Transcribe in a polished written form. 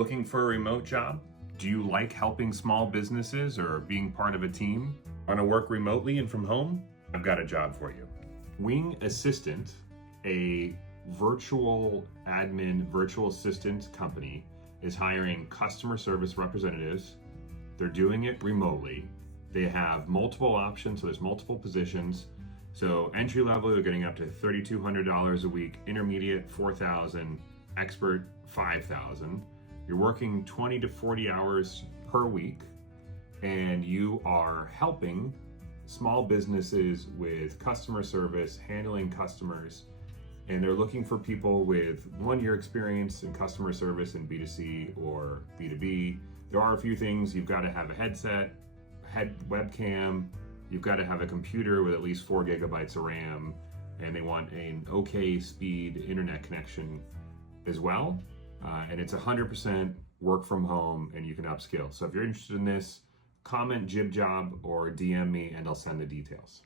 Looking for a remote job? Do you like helping small businesses or being part of a team? Want to work remotely and from home? I've got a job for you. Wing Assistant, a virtual admin, virtual assistant company, is hiring customer service representatives. They're doing it remotely. They have multiple options, so there's multiple positions. So entry level, you're getting up to $3,200 a week, intermediate $4,000, expert $5,000. You're working 20 to 40 hours per week, and you are helping small businesses with customer service, handling customers, and they're looking for people with 1 year experience in customer service in B2C or B2B. There are a few things. You've got to have a headset, webcam, you've got to have a computer with at least 4 gigabytes of RAM, and they want an okay speed internet connection as well. And it's 100% work from home, and you can upskill. So if you're interested in this, comment Jib Job or DM me and I'll send the details.